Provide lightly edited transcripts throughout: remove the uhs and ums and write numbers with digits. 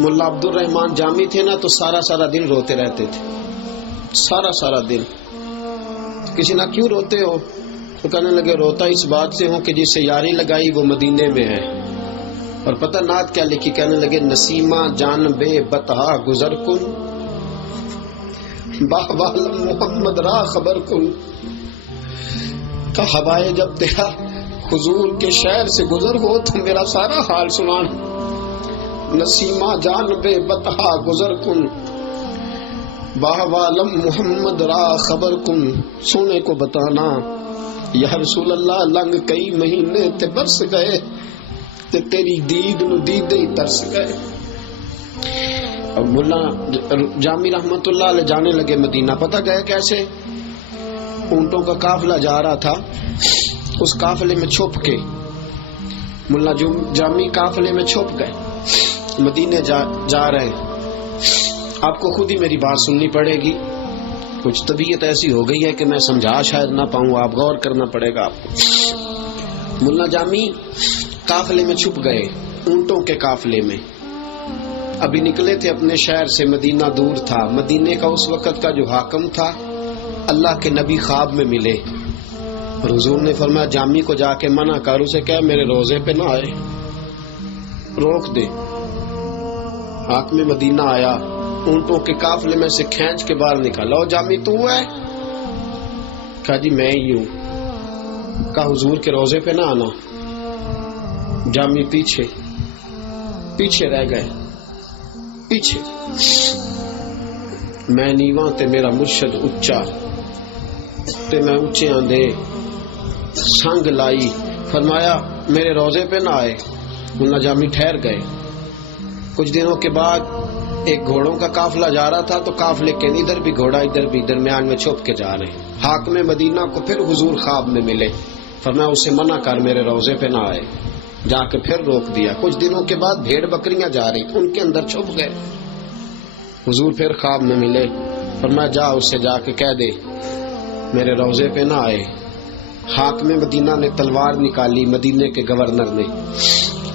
ملا عبد الرحمان جامی تھے نا تو سارا دن روتے رہتے تھے، سارا دن۔ کسی نہ کیوں روتے ہو؟ تو کہنے لگے روتا اس بات سے ہوں کہ جس سے یاری لگائی وہ مدینے میں ہے۔ اور پتہ نعت کیا لکھی؟ کہنے لگے نسیمہ جانب بطحا گزر کن، باہوالم محمد را خبر کن۔ کہ ہوائے جب تیرا حضور کے شہر سے گزر ہو تو میرا سارا حال سنانا۔ نسیمہ جانب بطحا گزر کن، باہوالم محمد را خبر کن۔ سونے کو بتانا یا رسول اللہ لنگ کئی مہینے تے برس گئے تے تیری دید نو دیدے ہی ترس گئے۔ اب ملا جامی رحمت اللہ علیہ جانے لگے مدینہ۔ پتہ گئے کیسے؟ اونٹوں کا قافلہ جا رہا تھا، اس قافلے میں چھپ کے ملا جامی قافلے میں چھپ گئے، مدینے جا رہے ہیں۔ آپ کو خود ہی میری بات سننی پڑے گی، کچھ طبیعت ایسی ہو گئی ہے کہ میں سمجھا شاید نہ پاؤں، آپ غور کرنا پڑے گا آپ کو۔ ملا جامی قافلے میں چھپ گئے، اونٹوں کے قافلے میں۔ ابھی نکلے تھے اپنے شہر سے، مدینہ دور تھا۔ مدینے کا اس وقت کا جو حاکم تھا اللہ کے نبی خواب میں ملے، اور حضور نے فرمایا جامی کو جا کے منع کر، اسے کہہ میرے روزے پہ نہ آئے، روک دے۔ حاکم مدینہ آیا، اونٹوں کے قافلے میں سے کھینچ کے باہر نکالا۔ او جامی تو ہے؟ کہا جی میں ہی ہوں۔ کہا حضور کے روزے پہ نہ آنا۔ جامی پیچھے رہ گئے، پیچھے۔ میں نیواں تے میرا مرشد اچا تے میں اچے آندے سنگ لائی۔ فرمایا میرے روزے پہ نہ آئے۔ ملا جامی ٹھہر گئے۔ کچھ دنوں کے بعد ایک گھوڑوں کا قافلہ جا رہا تھا، تو قافلے کے ادھر بھی گھوڑا ادھر بھی، درمیان میں چھپ کے جا رہے ہیں۔ حاکم مدینہ کو پھر حضور خواب میں ملے، فرمایا اسے منع کر میرے روزے پہ نہ آئے۔ جا کے پھر روک دیا۔ کچھ دنوں کے بعد بھیڑ بکریاں جا رہی، ان کے اندر چھپ گئے۔ حضور پھر خواب میں ملے، فرمایا جا اس سے جا کے کہہ دے میرے روزے پہ نہ آئے۔ حاکم مدینہ نے تلوار نکالی، مدینے کے گورنر نے،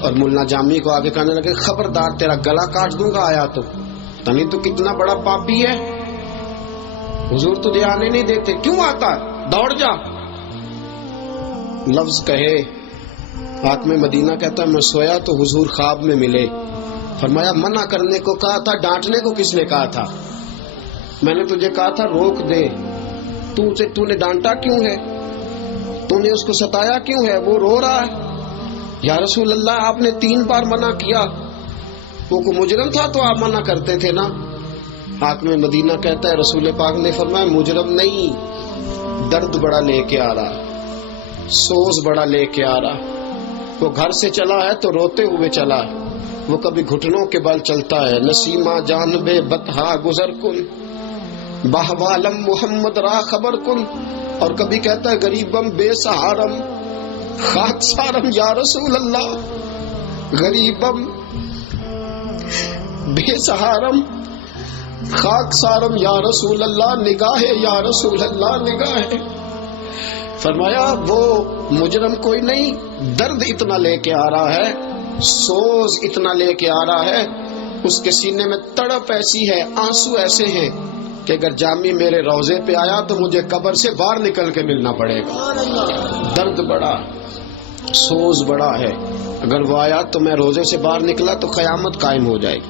اور ملا جامی کو آگے کہنے لگے خبردار تیرا گلا کاٹ دوں گا آیا تو، تنی تو کتنا بڑا پاپی ہے، حضور تجھے آنے نہیں دیتے، کیوں آتا ہے، دوڑ جا۔ لفظ کہے، حاکم مدینہ کہتا ہے میں سویا تو حضور خواب میں ملے، فرمایا منع کرنے کو کہا تھا، ڈانٹنے کو کس نے کہا تھا؟ میں نے تجھے کہا تھا روک دے، تو نے ڈانٹا کیوں ہے، تو نے اس کو ستایا کیوں ہے، وہ رو رہا ہے۔ یا رسول اللہ آپ نے 3 بار منع کیا، وہ کو مجرم تھا تو آپ منع کرتے تھے نا۔ حاکم مدینہ کہتا ہے رسول پاک نے فرمایا مجرم نہیں، درد بڑا لے کے آ رہا، سوز بڑا لے کے آ رہا۔ وہ گھر سے چلا ہے تو روتے ہوئے چلا ہے، وہ کبھی گھٹنوں کے بل چلتا ہے۔ نسیمہ جانب بطحا گزر کن، باہوالم محمد را خبر کن۔ اور کبھی کہتا ہے غریبم بے سہارم خاک سارم یا رسول اللہ، غریبم بے سہارم خاک سارم یا رسول اللہ، نگاہ یا رسول اللہ نگاہ۔ فرمایا وہ مجرم کوئی نہیں، درد اتنا لے کے آ رہا ہے، سوز اتنا لے کے آ رہا ہے، اس کے سینے میں تڑپ ایسی ہے، آنسو ایسے ہیں کہ اگر جامی میرے روزے پہ آیا تو مجھے قبر سے باہر نکل کے ملنا پڑے گا۔ درد بڑا، سوز بڑا ہے، اگر وہ آیا تو میں روزے سے باہر نکلا تو قیامت قائم ہو جائے گی۔